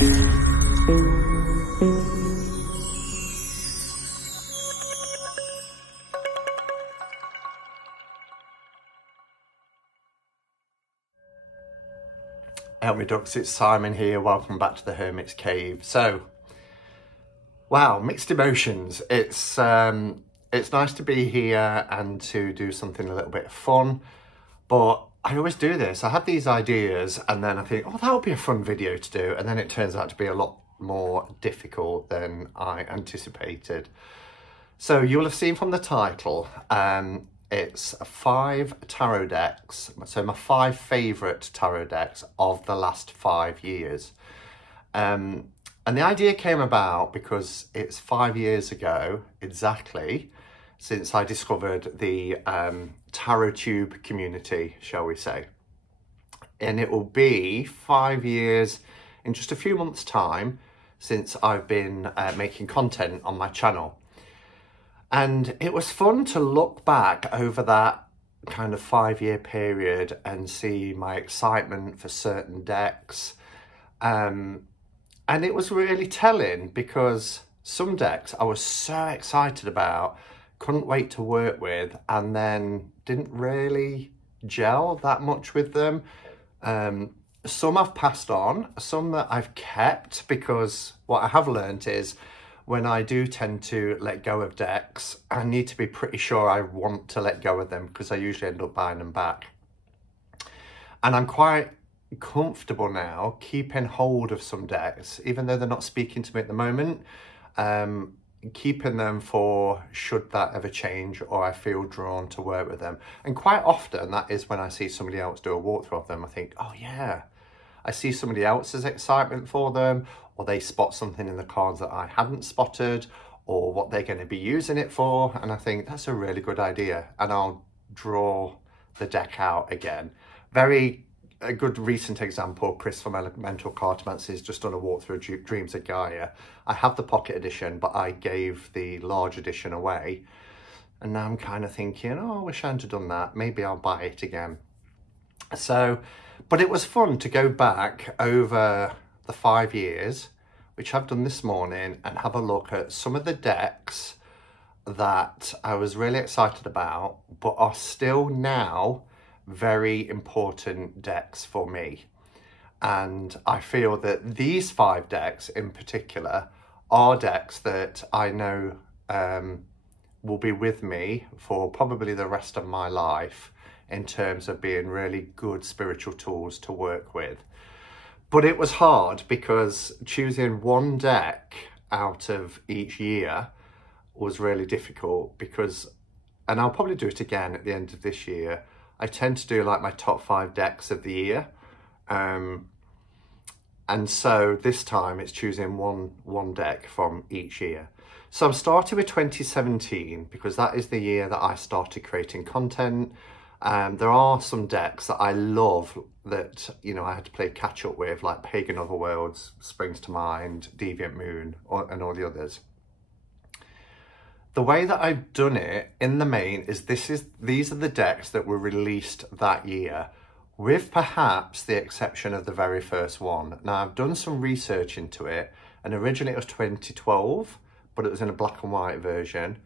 Help me ducks, it's Simon here, welcome back to the Hermit's Cave. So, wow, mixed emotions. It's nice to be here and to do something a little bit fun, but I always do this. I have these ideas and then I think, oh, that would be a fun video to do, and then it turns out to be a lot more difficult than I anticipated. So you'll have seen from the title, it's 5 tarot decks, so my 5 favourite tarot decks of the last 5 years. And the idea came about because it's 5 years ago, exactly, since I discovered the TarotTube community, shall we say. And it will be 5 years in just a few months' time since I've been making content on my channel. And it was fun to look back over that kind of 5-year period and see my excitement for certain decks. And it was really telling because some decks I was so excited about, couldn't wait to work with, and then didn't really gel that much with them. Some I've passed on, some that I've kept, because what I have learned is when I do tend to let go of decks, I need to be pretty sure I want to let go of them because I usually end up buying them back. And I'm quite comfortable now keeping hold of some decks, even though they're not speaking to me at the moment, keeping them for should that ever change or I feel drawn to work with them. And quite often that is when I see somebody else do a walkthrough of them, I think, oh yeah, I see somebody else's excitement for them, or they spot something in the cards that I hadn't spotted, or what they're going to be using it for, and I think that's a really good idea, and I'll draw the deck out again. A good recent example, Chris from Elemental Cartomancy has just done a walkthrough of Dreams of Gaia. I have the pocket edition, but I gave the large edition away, and now I'm kind of thinking, oh, I wish I hadn't done that, maybe I'll buy it again. So, but it was fun to go back over the 5 years, which I've done this morning, and have a look at some of the decks that I was really excited about, but are still now very important decks for me. And I feel that these 5 decks in particular are decks that I know will be with me for probably the rest of my life in terms of being really good spiritual tools to work with. But it was hard because choosing one deck out of each year was really difficult because, and I'll probably do it again at the end of this year, I tend to do like my top 5 decks of the year. And so this time it's choosing one deck from each year. So I'm starting with 2017 because that is the year that I started creating content. There are some decks that I love that, you know, I had to play catch up with, like Pagan Otherworlds springs to mind, Deviant Moon, and all the others. The way that I've done it in the main is these are the decks that were released that year, with perhaps the exception of the very first one. Now I've done some research into it, and originally it was 2012, but it was in a black and white version.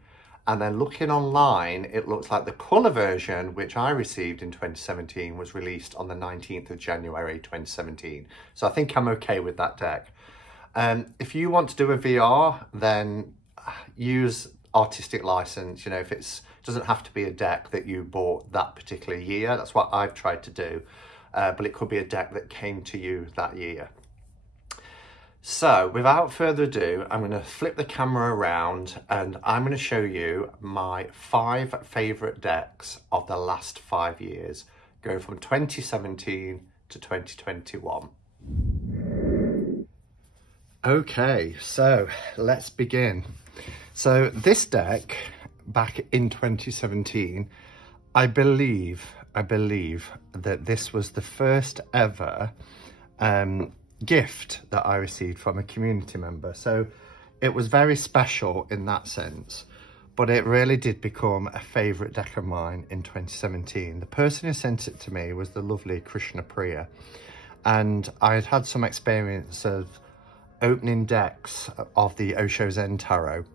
And then looking online, it looks like the colour version, which I received in 2017, was released on the 19th of January 2017. So I think I'm okay with that deck. If you want to do a VR, then use artistic license. You know, if it doesn't have to be a deck that you bought that particular year. That's what I've tried to do. But it could be a deck that came to you that year. So without further ado, I'm going to flip the camera around and I'm going to show you my 5 favourite decks of the last 5 years, going from 2017 to 2021. Okay, so let's begin. So this deck back in 2017, I believe that this was the first ever gift that I received from a community member. So it was very special in that sense, but it really did become a favourite deck of mine in 2017. The person who sent it to me was the lovely Krishna Priya, and I had had some experience of opening decks of the Osho Zen Tarot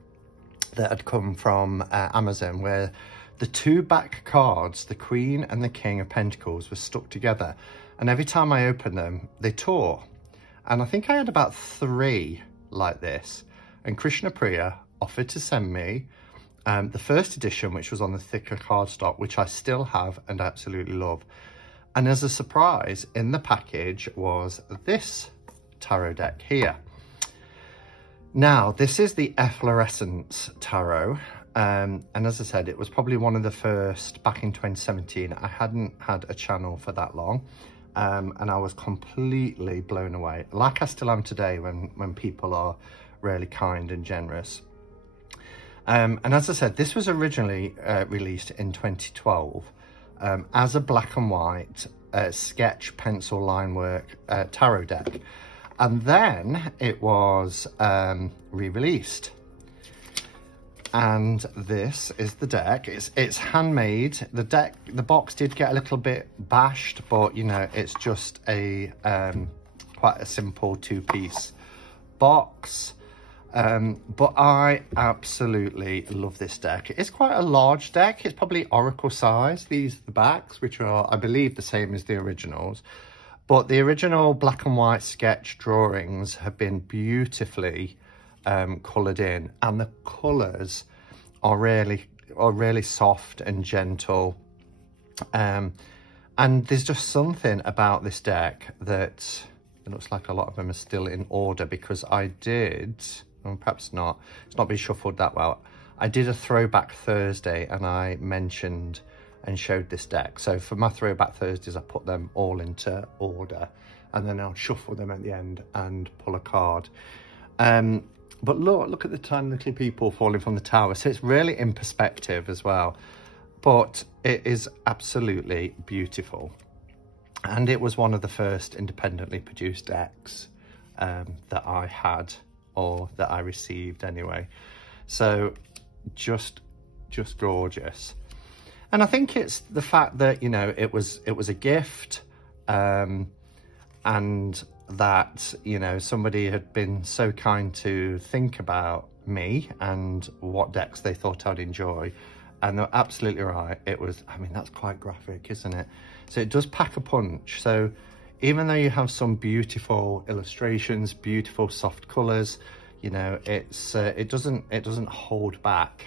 that had come from Amazon, where the two back cards, the Queen and the King of Pentacles, were stuck together. And every time I opened them, they tore. And I think I had about 3 like this. And Krishna Priya offered to send me the first edition, which was on the thicker cardstock, which I still have and absolutely love. And as a surprise, in the package was this tarot deck here. Now, this is the Efflorescence Tarot. And as I said, it was probably one of the first back in 2017. I hadn't had a channel for that long. And I was completely blown away, like I still am today when people are really kind and generous. And as I said, this was originally released in 2012 as a black and white sketch pencil line work tarot deck. And then it was re-released. And this is the deck. It's handmade. The box did get a little bit bashed, but you know, it's just a quite a simple 2-piece box. But I absolutely love this deck. It's quite a large deck. It's probably oracle size. These are the backs, which are, I believe, the same as the originals. But the original black and white sketch drawings have been beautifully coloured in, and the colours are really soft and gentle. And there's just something about this deck that it looks like a lot of them are still in order, because I did, or perhaps not, it's not been shuffled that well. I did a Throwback Thursday and I mentioned and showed this deck. So for my Throwback Thursdays, I put them all into order, and then I'll shuffle them at the end and pull a card. But look at the tiny little people falling from the tower. So it's really in perspective as well, but it is absolutely beautiful. And it was one of the first independently produced decks that I had, or that I received anyway. So just gorgeous. And I think it's the fact that, you know, it was a gift, and that, you know, somebody had been so kind to think about me and what decks they thought I'd enjoy. And they're absolutely right. It was, I mean, that's quite graphic, isn't it? So it does pack a punch. So even though you have some beautiful illustrations, beautiful soft colours, you know, it's it doesn't hold back.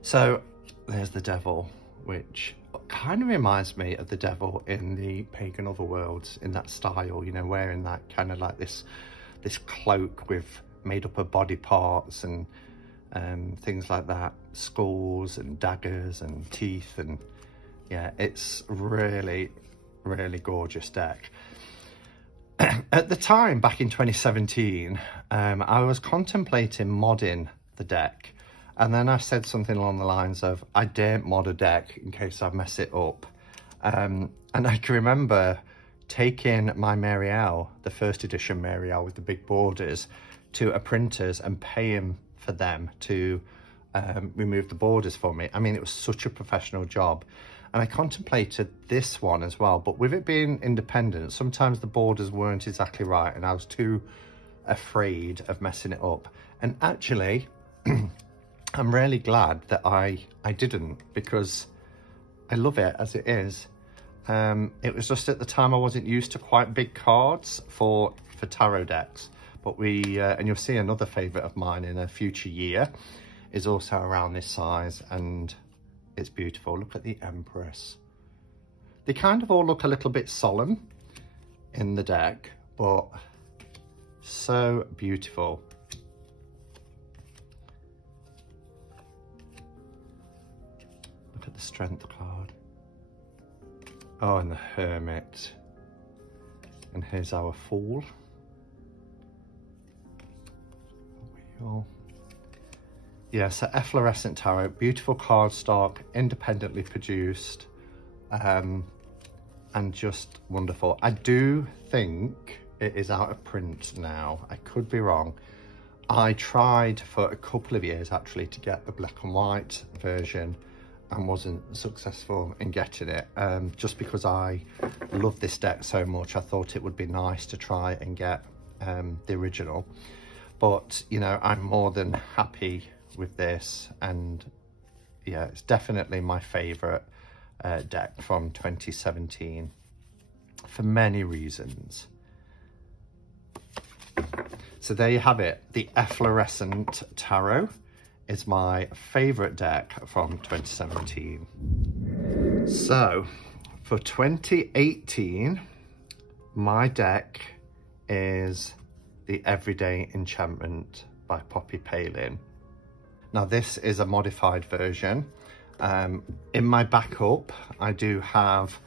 So there's the devil, which kind of reminds me of the devil in the Pagan Otherworlds, in that style, you know, wearing that kind of like this cloak with made up of body parts and things like that, skulls and daggers and teeth, and yeah, it's really gorgeous deck. At the time, back in 2017, I was contemplating modding the deck. And then I said something along the lines of, I daren't mod a deck in case I mess it up. And I can remember taking my Mary L, the first edition Mary L with the big borders, to a printer's and paying for them to remove the borders for me. I mean, it was such a professional job. And I contemplated this one as well, but with it being independent, sometimes the borders weren't exactly right, and I was too afraid of messing it up. And actually, I'm really glad that I didn't, because I love it as it is. It was just at the time I wasn't used to quite big cards for tarot decks. But and you'll see another favourite of mine in a future year is also around this size, and it's beautiful. Look at the Empress. They kind of all look a little bit solemn in the deck, but so beautiful. Look at the Strength card. Oh, and the Hermit. And here's our Fool. Yeah, so Efflorescent Tarot, beautiful cardstock, independently produced, and just wonderful. I do think it is out of print now. I could be wrong. I tried for a couple of years actually to get the black and white version and wasn't successful in getting it. Just because I love this deck so much, I thought it would be nice to try and get the original. But, you know, I'm more than happy with this, and yeah, it's definitely my favourite deck from 2017 for many reasons. So there you have it. The Efflorescent Tarot is my favourite deck from 2017. So for 2018, my deck is the Everyday Enchantment by Poppy Palin. Now this is a modified version. In my backup, I do have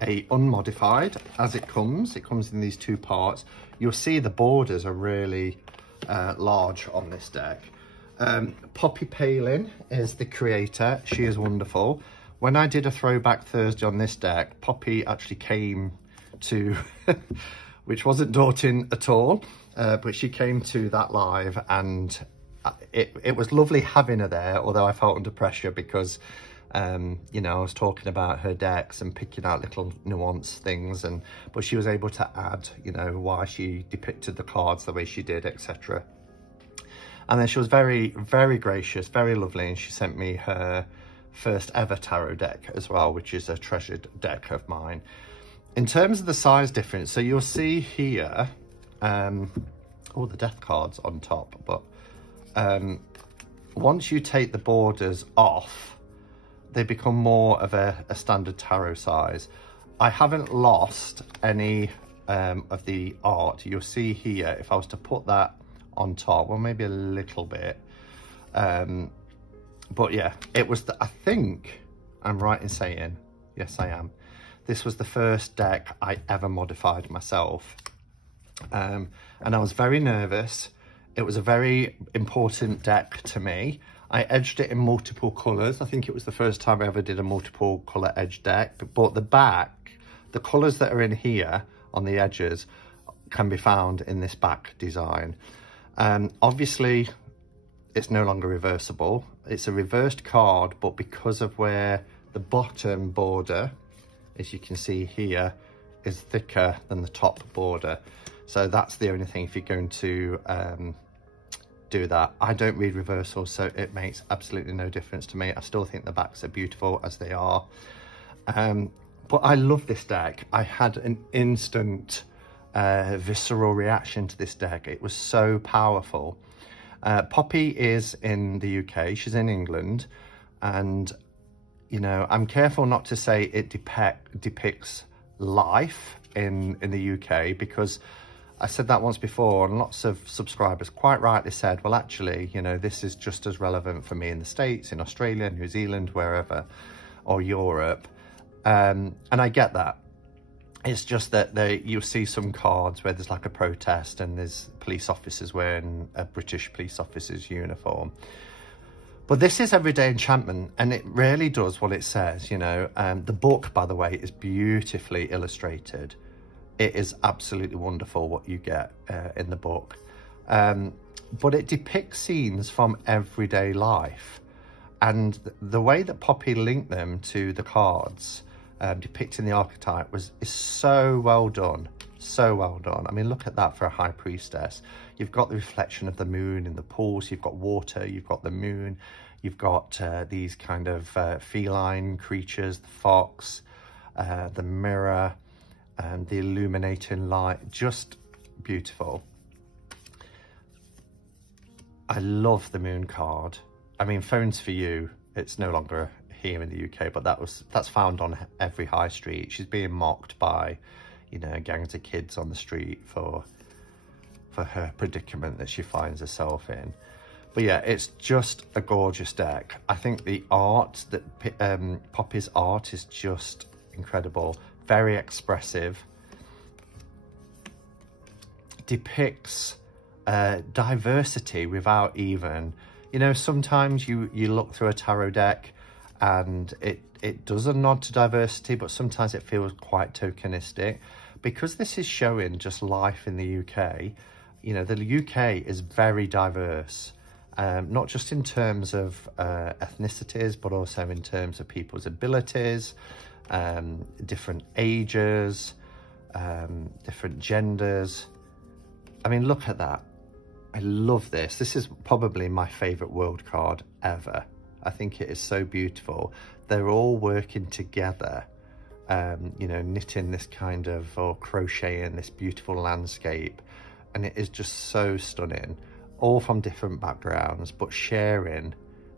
a unmodified as it comes. It comes in these two parts. You'll see the borders are really large on this deck. Poppy Palin is the creator. She is wonderful. When I did a Throwback Thursday on this deck, Poppy actually came to, which wasn't daunting at all, but she came to that live, and it was lovely having her there, although I felt under pressure because you know, I was talking about her decks and picking out little nuance things, but she was able to add, you know, why she depicted the cards the way she did, etc. And then she was very, very gracious, very lovely, and she sent me her first ever tarot deck as well, which is a treasured deck of mine. In terms of the size difference, so you'll see here all the death cards on top, but once you take the borders off, they become more of a standard tarot size. I haven't lost any of the art. You'll see here, if I was to put that on top, well, maybe a little bit. But yeah, it was, I think I'm right in saying, yes, I am. This was the first deck I ever modified myself. And I was very nervous. It was a very important deck to me. I edged it in multiple colours. I think it was the first time I ever did a multiple colour edge deck. But the back, the colours that are in here on the edges can be found in this back design. Obviously, it's no longer reversible. It's a reversed card, but because of where the bottom border, as you can see here, is thicker than the top border. So that's the only thing if you're going to do that. I don't read reversal, so it makes absolutely no difference to me. I still think the backs are beautiful as they are. But I love this deck. I had an instant visceral reaction to this deck. It was so powerful. Poppy is in the UK, she's in England, and you know, I'm careful not to say it depicts life in the UK, because I said that once before, and lots of subscribers quite rightly said, well, actually, you know, this is just as relevant for me in the States, in Australia, New Zealand, wherever, or Europe. And I get that. It's just that you'll see some cards where there's like a protest and there's police officers wearing a British police officer's uniform. But this is Everyday Enchantment, and it really does what it says, you know. The book, by the way, is beautifully illustrated. It is absolutely wonderful what you get in the book. But it depicts scenes from everyday life. And the way that Poppy linked them to the cards, depicting the archetype, is so well done. So well done. I mean, look at that for a high priestess. You've got the reflection of the moon in the pools. You've got water. You've got the moon. You've got these kind of feline creatures, the fox, the mirror, and the illuminating light. Just beautiful. I love the moon card. I mean, Phones for You, it's no longer here in the UK, but that's found on every high street. She's being mocked by, you know, gangs of kids on the street for her predicament that she finds herself in. But yeah, it's just a gorgeous deck. I think the art, that Poppy's art is just incredible. Very expressive. Depicts diversity without even, you know, sometimes you look through a tarot deck and it does a nod to diversity, but sometimes it feels quite tokenistic. Because this is showing just life in the UK, you know, the UK is very diverse, not just in terms of ethnicities, but also in terms of people's abilities, different ages, different genders. I mean, look at that. I love this. This is probably my favourite world card ever. I think it is so beautiful. They're all working together, you know, knitting this kind of, or crocheting this beautiful landscape. And it is just so stunning, all from different backgrounds, but sharing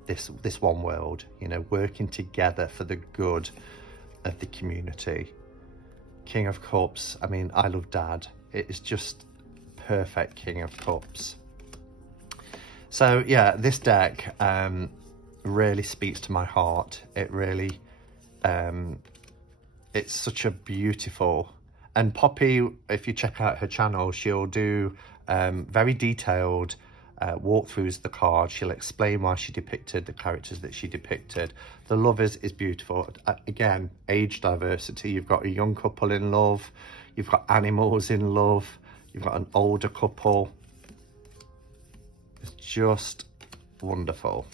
this one world, you know, working together for the good of the community. King of Cups, I mean, I love Dad. It is just perfect King of Cups. So yeah, this deck really speaks to my heart. It really, it's such a beautiful, and Poppy, if you check out her channel, she'll do very detailed walkthroughs of the card. She'll explain why she depicted the characters that she depicted. The Lovers is beautiful. Again, age diversity. You've got a young couple in love. You've got animals in love. You've got an older couple. It's just wonderful.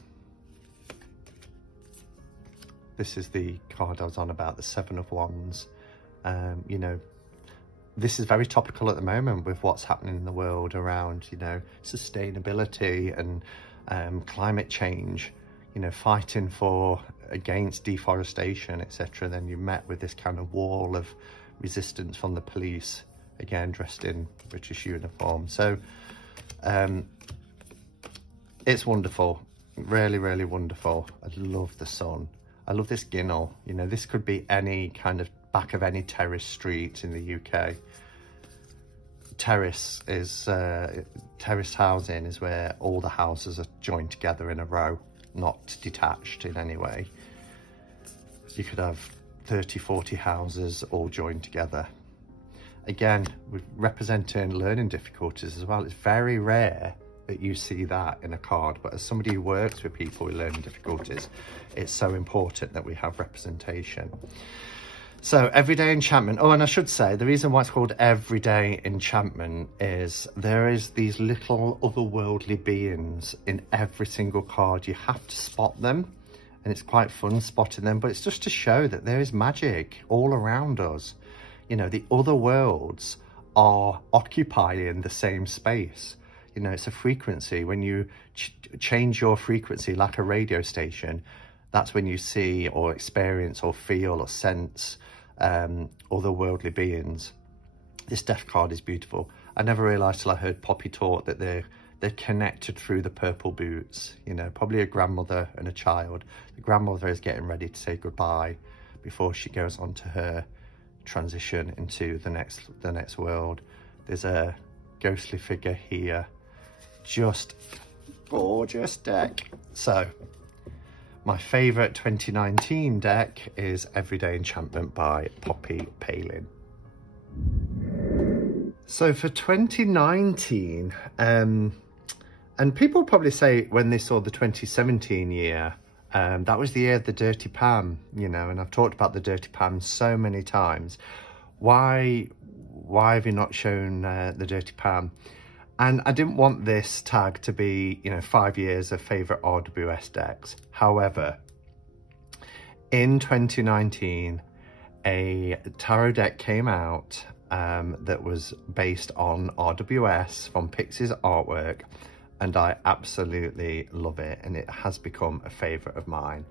This is the card I was on about, the Seven of Wands. You know, this is very topical at the moment with what's happening in the world around, you know, sustainability and climate change, you know, fighting against deforestation, etc. Then you met with this kind of wall of resistance from the police, again, dressed in British uniform. So it's wonderful, really, really wonderful. I love the sun. I love this ginnel. You know, this could be any kind of back of any terrace street in the UK. Terrace is, terrace housing is where all the houses are joined together in a row, not detached in any way. You could have 30, 40 houses all joined together. Again, we're representing learning difficulties as well. It's very rare that you see that in a card, but as somebody who works with people with learning difficulties, it's so important that we have representation. So Everyday Enchantment. Oh, and I should say, the reason why it's called Everyday Enchantment is there is these little otherworldly beings in every single card. You have to spot them, and it's quite fun spotting them, but it's just to show that there is magic all around us. You know, the other worlds are occupying the same space. You know, it's a frequency. When you change your frequency like a radio station, that's when you see or experience or feel or sense otherworldly beings. This death card is beautiful. I never realised till I heard Poppy talk that they're connected through the purple boots. You know, probably a grandmother and a child. The grandmother is getting ready to say goodbye before she goes on to her transition into the next world. There's a ghostly figure here. Just gorgeous deck. So my favourite 2019 deck is Everyday Enchantment by Poppy Palin. So for 2019, and people probably say when they saw the 2017 year, that was the year of the Dirty Pam, you know, and I've talked about the Dirty Pam so many times. Why have you not shown the Dirty Pam? And I didn't want this tag to be, you know, 5 years of favourite RWS decks. However, in 2019, a tarot deck came out that was based on RWS from Pixie's artwork, and I absolutely love it, and it has become a favourite of mine.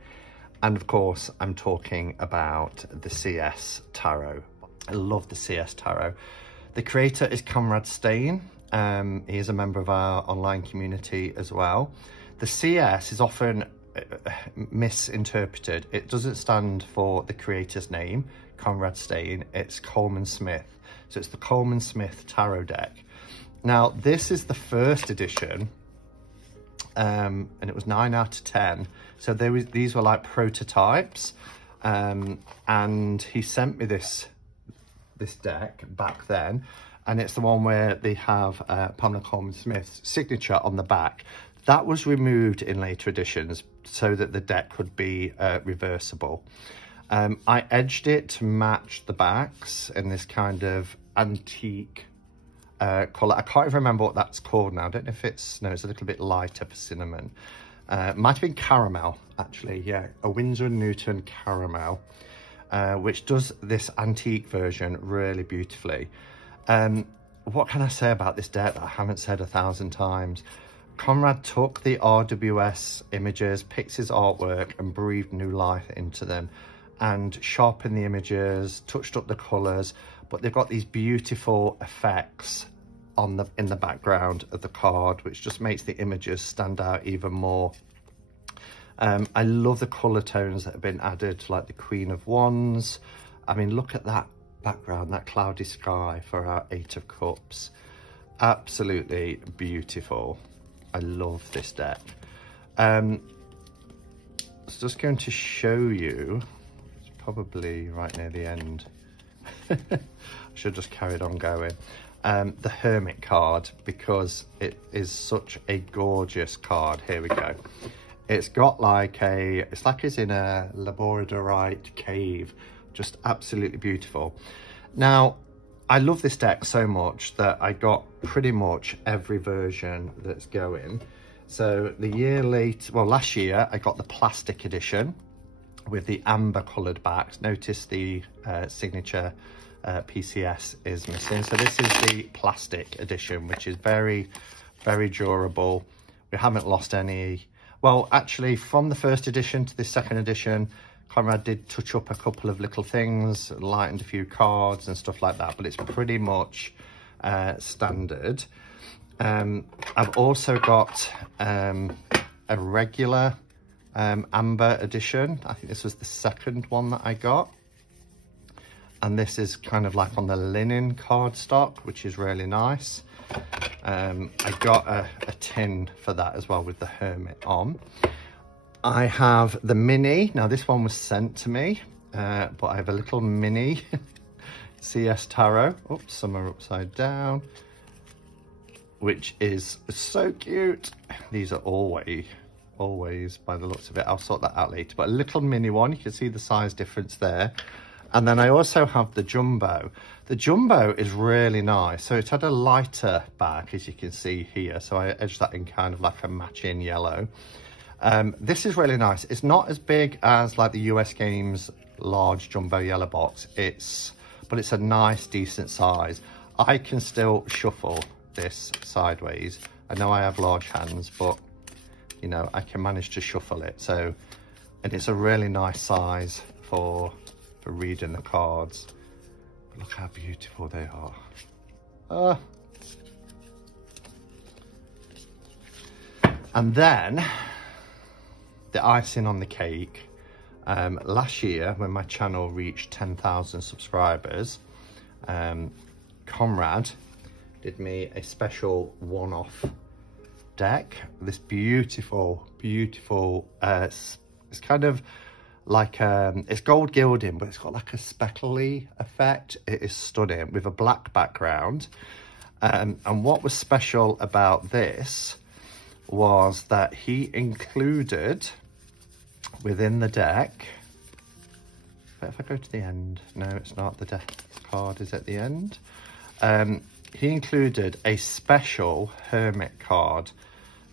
And of course, I'm talking about the CS Tarot. I love the CS Tarot. The creator is Conrad Stein. He is a member of our online community as well. The CS is often misinterpreted. It doesn't stand for the creator's name, Conrad Stein. It's Coleman Smith. So it's the Coleman Smith Tarot deck. Now, this is the first edition, and it was 9 out of 10. So these were like prototypes, and he sent me this deck back then. And it's the one where they have Pamela Coleman Smith's signature on the back. That was removed in later editions so that the deck could be reversible. I edged it to match the backs in this kind of antique colour. I can't even remember what that's called now. I don't know if it's, no, it's a little bit lighter for cinnamon. Might have been caramel, actually, yeah. A Winsor & Newton caramel. which does this antique version really beautifully. What can I say about this deck that I haven't said 1,000 times? Conrad took the RWS images, Pix's artwork, and breathed new life into them, and sharpened the images, touched up the colours, but they've got these beautiful effects in the background of the card, which just makes the images stand out even more. I love the colour tones that have been added, like the Queen of Wands. I mean, look at that background, that cloudy sky for our Eight of Cups. Absolutely beautiful. I love this deck. I was just going to show you, it's probably right near the end. I should just carried on going. The Hermit card, because it is such a gorgeous card. Here we go. It's got like it's like it's in a labradorite cave, just absolutely beautiful. Now, I love this deck so much that I got pretty much every version that's going. So last year I got the plastic edition with the amber coloured backs. Notice the signature PCS is missing. So this is the plastic edition, which is very, very durable. We haven't lost any. Well, actually, from the first edition to the second edition, Conrad did touch up a couple of little things, lightened a few cards and stuff like that, but it's pretty much standard. I've also got a regular amber edition. I think this was the second one that I got. And this is kind of like on the linen cardstock, which is really nice. I got a tin for that as well with the Hermit on. I have the mini. Now this one was sent to me, but I have a little mini CS Tarot. Oops, some are upside down, which is so cute. These are always by the looks of it. I'll sort that out later, but a little mini one. You can see the size difference there. And then I also have the Jumbo. The Jumbo is really nice. So it's had a lighter back, as you can see here. So I edged that in kind of like a matching yellow. This is really nice. It's not as big as like the US Games large Jumbo yellow box. But it's a nice, decent size. I can still shuffle this sideways. I know I have large hands, but you know, I can manage to shuffle it. So, and it's a really nice size for reading the cards. But look how beautiful they are. And then the icing on the cake. Last year, when my channel reached 10,000 subscribers, Conrad did me a special one-off deck. This beautiful, it's kind of like it's gold gilding, but it's got like a speckly effect. It is stunning with a black background. And what was special about this was that he included within the deck, but if I go to the end, no, it's not, the deck card is at the end. He included a special Hermit card.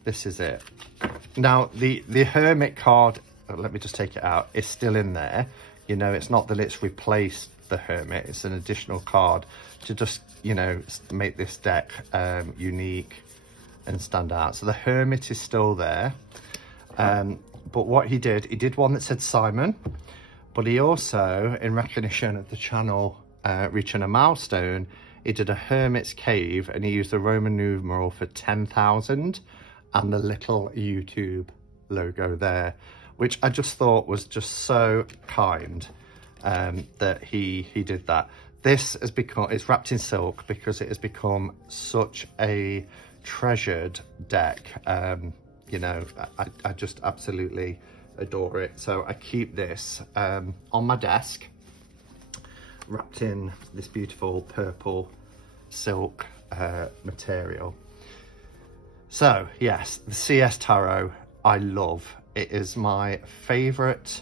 This is it. Now the Hermit card, let me just take it out, is still in there. You know, it's not that it's replaced the Hermit, it's an additional card to just, you know, make this deck unique and stand out. So the Hermit is still there. But what he did one that said Simon, but he also, in recognition of the channel reaching a milestone, he did a Hermit's Cave, and he used the Roman numeral for 10,000 and the little YouTube logo there, which I just thought was just so kind that he did that. This has become, it's wrapped in silk because it has become such a treasured deck. You know, I just absolutely adore it. So I keep this on my desk, wrapped in this beautiful purple silk material. So yes, the CS Tarot I love. It is my favorite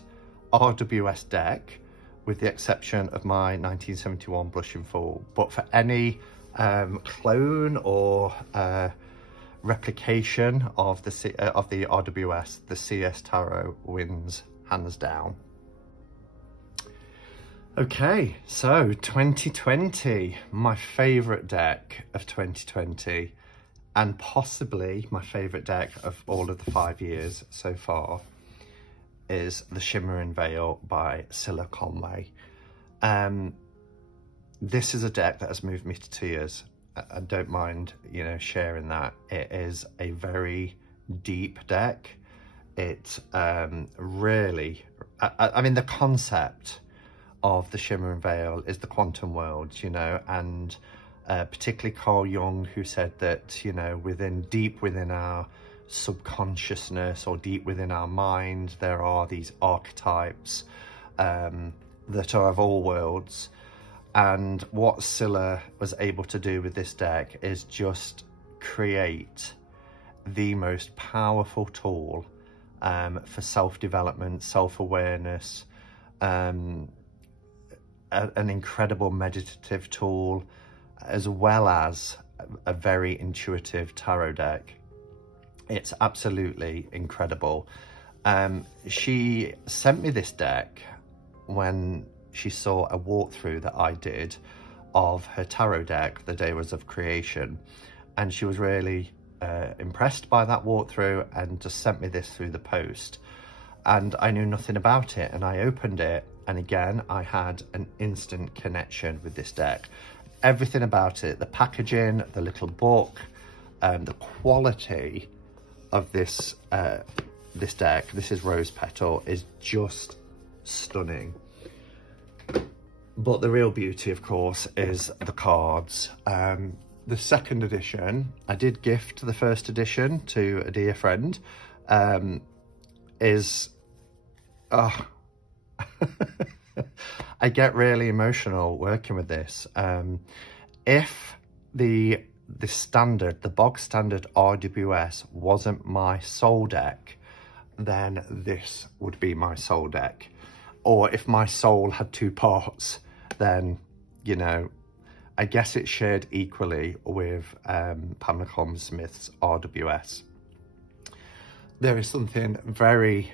RWS deck, with the exception of my 1971 Blush in Full. But for any clone or replication of the RWS, the CS Tarot wins hands down. Okay, so 2020, my favourite deck of 2020, and possibly my favourite deck of all of the 5 years so far, is the Shimmering Veil by Cilla Conway. This is a deck that has moved me to tears. I don't mind, you know, sharing that. It is a very deep deck. It really, I mean, the concept of the Shimmering Veil is the quantum world, you know, and particularly Carl Jung, who said that, you know, deep within our subconsciousness or deep within our mind, there are these archetypes that are of all worlds. And what Cilla was able to do with this deck is just create the most powerful tool for self-development, self-awareness, an incredible meditative tool, as well as a very intuitive tarot deck. It's absolutely incredible. She sent me this deck when she saw a walkthrough that I did of her tarot deck, The Daywars of Creation, and she was really impressed by that walkthrough and just sent me this through the post. And I knew nothing about it, and I opened it, and again I had an instant connection with this deck. Everything about it, the packaging, the little book, the quality of this this deck, this is Rose Petal, is just stunning. But the real beauty, of course, is the cards. The second edition, I did gift the first edition to a dear friend, is... Oh, I get really emotional working with this. If the standard, the bog standard RWS wasn't my soul deck, then this would be my soul deck. Or if my soul had 2 parts, then, you know, I guess it's shared equally with Pamela Colman-Smith's RWS. There is something very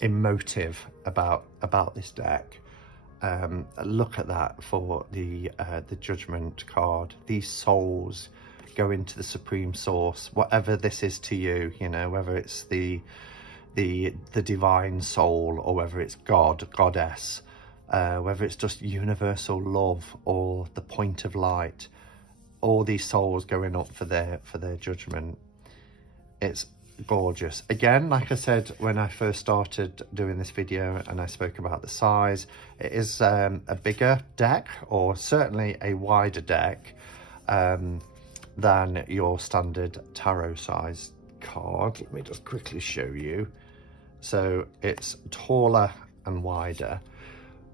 emotive about this deck. Look at that for the Judgment card. These souls go into the Supreme Source, whatever this is to you, you know, whether it's the divine soul, or whether it's God, goddess, whether it's just universal love or the point of light. All these souls going up for their judgment. It's gorgeous. Again, like I said when I first started doing this video and I spoke about the size, it is a bigger deck, or certainly a wider deck than your standard tarot size card. Let me just quickly show you. So it's taller and wider,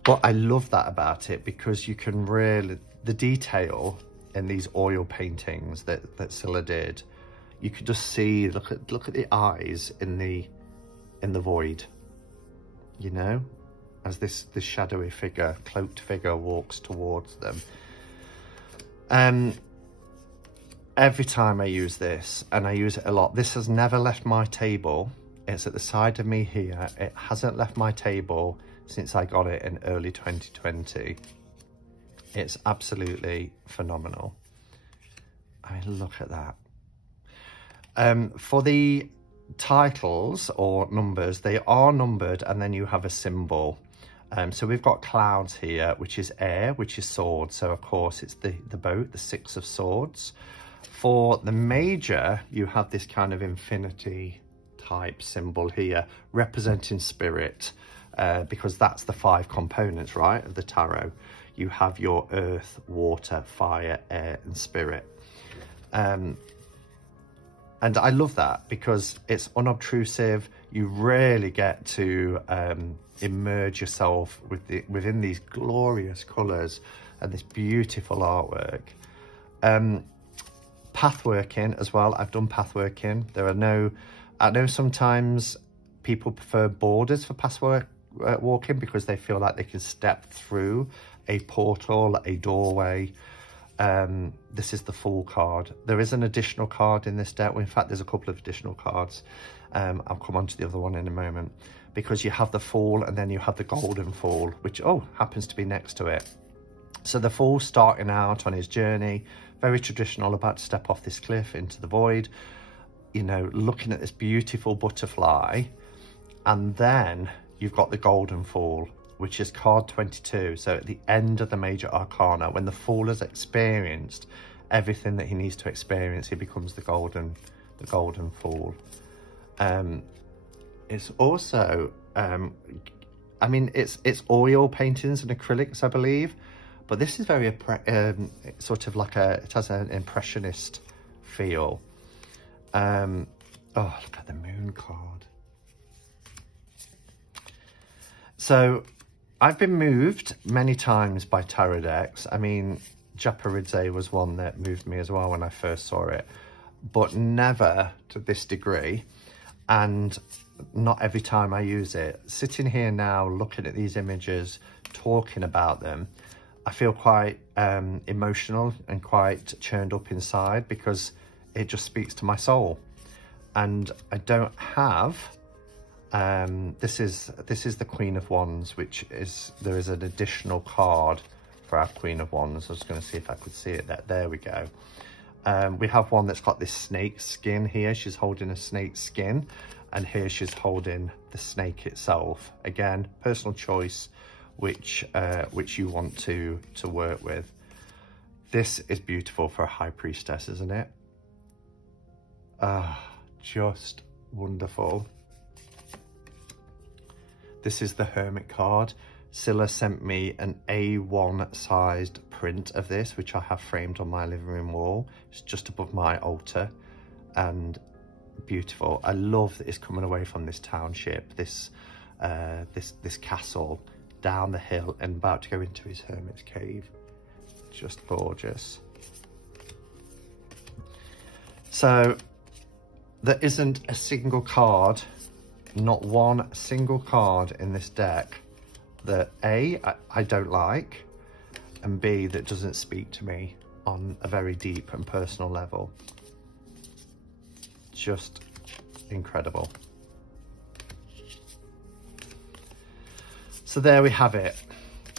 but I love that about it, because you can really, the detail in these oil paintings that Cilla did, you could just see, look at the eyes in the void, you know, as this shadowy figure, cloaked figure, walks towards them. Every time I use this, and I use it a lot, this has never left my table. It's at the side of me here. It hasn't left my table since I got it in early 2020. It's absolutely phenomenal. I mean, look at that. For the titles or numbers, they are numbered, and then you have a symbol. So we've got clouds here, which is air, which is swords. So of course it's the boat, the 6 of swords. For the major, you have this kind of infinity type symbol here, representing spirit, because that's the 5 components, right, of the tarot. You have your earth, water, fire, air, and spirit. And I love that because it's unobtrusive. You really get to immerse yourself within these glorious colours and this beautiful artwork. Pathworking as well. I've done pathworking. I know sometimes people prefer borders for pathworking because they feel like they can step through a portal, a doorway. this is the Fool card. There is an additional card in this deck. Well, in fact, there's a couple of additional cards. I'll come on to the other one in a moment, because you have the Fool and then you have the Golden Fool, which, happens to be next to it. So the Fool starting out on his journey, very traditional, about to step off this cliff into the void, you know, looking at this beautiful butterfly. And then you've got the Golden Fool, which is card 22. So at the end of the major arcana, when the Fool has experienced everything that he needs to experience, he becomes the Golden Fool. It's also, I mean, it's oil paintings and acrylics, I believe, but this is very sort of like it has an impressionist feel. Oh, look at the Moon card. So I've been moved many times by tarot decks. I mean, Japaridze was one that moved me as well when I first saw it, but never to this degree, and not every time I use it. Sitting here now, looking at these images, talking about them, I feel quite emotional and quite churned up inside, because it just speaks to my soul. And I don't have, this is the Queen of Wands, which is, there is an additional card for our Queen of Wands. I was going to see if I could see it there we go. We have one that's got this snake skin here. She's holding a snake skin, and here she's holding the snake itself. Again, personal choice, which you want to work with. This is beautiful for a High Priestess, isn't it? Just wonderful. This is the Hermit card. Scylla sent me an A1 sized print of this, which I have framed on my living room wall. It's just above my altar, and beautiful. I love that it's coming away from this township, this castle, down the hill and about to go into his hermit's cave. Just gorgeous. So there isn't a single card, not one single card in this deck that A, I don't like, and B, that doesn't speak to me on a very deep and personal level. Just incredible. So there we have it,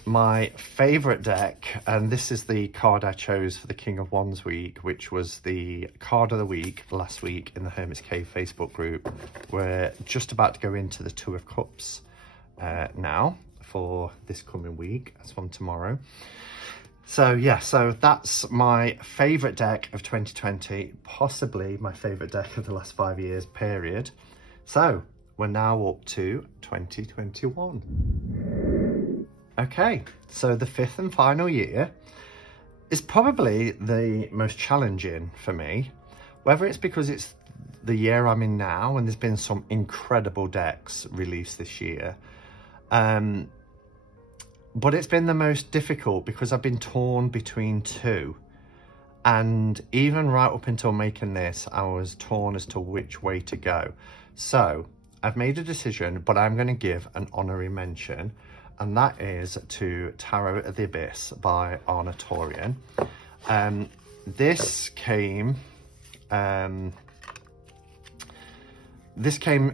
my favourite deck, and this is the card I chose for the King of Wands week, which was the card of the week last week in the Hermit's Cave Facebook group. We're just about to go into the Two of Cups now for this coming week. That's from tomorrow. So yeah, so that's my favourite deck of 2020, possibly my favourite deck of the last 5 years, period. So we're now up to 2021. Okay, so the fifth and final year is probably the most challenging for me, whether it's because it's the year I'm in now and there's been some incredible decks released this year. But it's been the most difficult because I've been torn between two. And even right up until making this, I was torn as to which way to go. So I've made a decision, but I'm going to give an honorary mention. And that is to Tarot of the Abyss by Anna Torian. This came at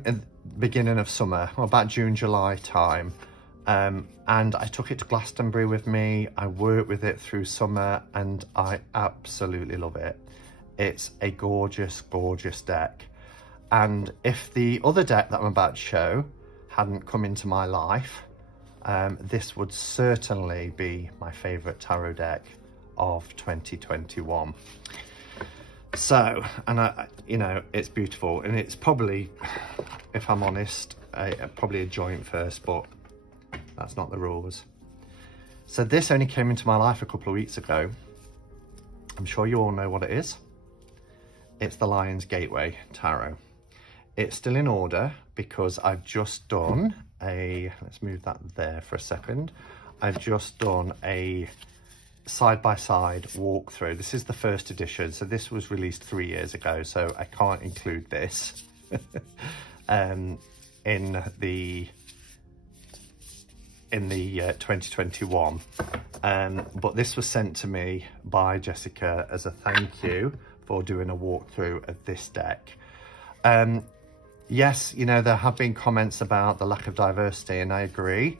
the beginning of summer, or about June, July time. And I took it to Glastonbury with me. I worked with it through summer and I absolutely love it. It's a gorgeous, gorgeous deck. And if the other deck that I'm about to show hadn't come into my life, this would certainly be my favourite tarot deck of 2021. So, and you know, it's beautiful, and it's probably, if I'm honest, probably a joint first, but that's not the rules. So this only came into my life a couple of weeks ago. I'm sure you all know what it is. It's the Lion's Gateway Tarot. It's still in order because I've just done let's move that there for a second. I've just done a side-by-side walkthrough. This is the first edition, so this was released 3 years ago, so I can't include this in in the 2021. But this was sent to me by Jessica as a thank you for doing a walkthrough of this deck. Yes, you know, there have been comments about the lack of diversity, and I agree.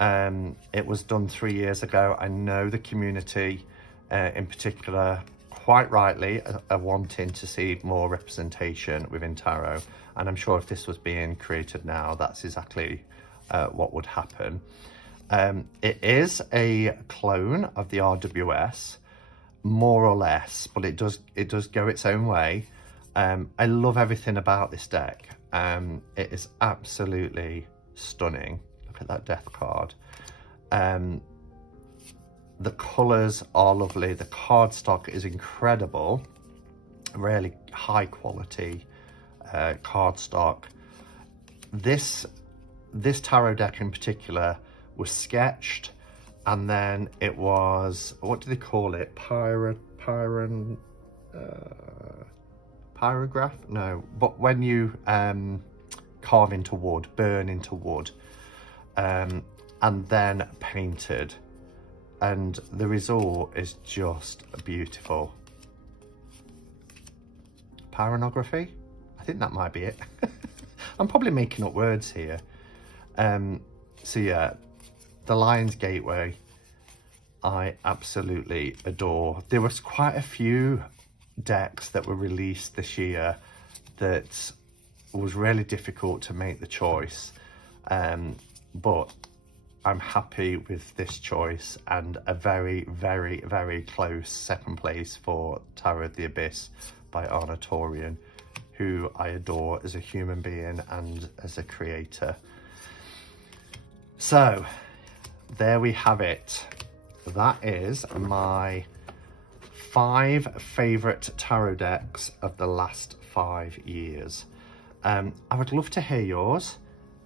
It was done 3 years ago. I know the community in particular, quite rightly, are wanting to see more representation within tarot. And I'm sure if this was being created now, that's exactly what would happen. It is a clone of the RWS, more or less, but it does go its own way. I love everything about this deck. It is absolutely stunning. Look at that death card. The colours are lovely. The card stock is incredible. Really high quality card stock. This tarot deck in particular was sketched, and then it was, what do they call it? Pyrograph? No, but when you carve into wood, burn into wood, and then painted, and the result is just beautiful. Pyronography? I think that might be it. I'm probably making up words here. So yeah, the Lion's Gateway, I absolutely adore. There was quite a few decks that were released this year that was really difficult to make the choice, but I'm happy with this choice, and a very, very, very close second place for Tarot of the Abyss by Anna Torian, who I adore as a human being and as a creator. So there we have it. That is my 5 favourite tarot decks of the last 5 years. I would love to hear yours.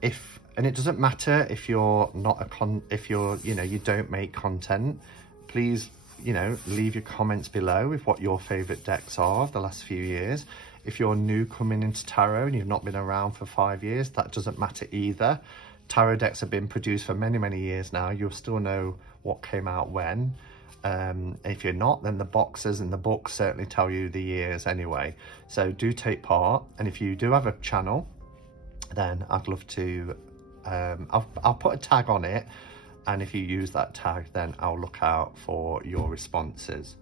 And it doesn't matter if you're not you don't make content. Please, leave your comments below with what your favourite decks are of the last few years. If you're new coming into tarot and you've not been around for 5 years, that doesn't matter either. Tarot decks have been produced for many, many years now. You'll still know what came out when. If you're not, then the boxes and the books certainly tell you the years anyway. So do take part. And if you do have a channel, then I'd love to, I'll put a tag on it. And if you use that tag, then I'll look out for your responses.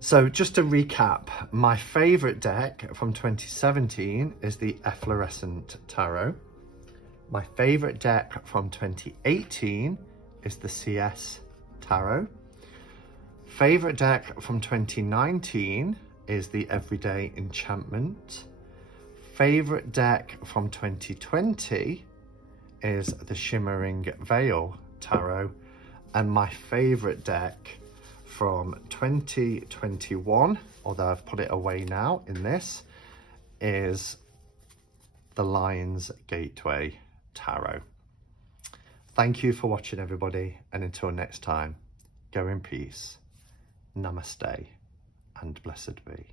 So just to recap, my favourite deck from 2017 is the Efflorescent Tarot. My favourite deck from 2018 is the CS Tarot. Favourite deck from 2019 is the Everyday Enchantment. Favourite deck from 2020 is the Shimmering Veil Tarot. And my favourite deck from 2021, although I've put it away now in this, is the Lion's Gateway Tarot. Thank you for watching, everybody, and until next time, go in peace, namaste, and blessed be.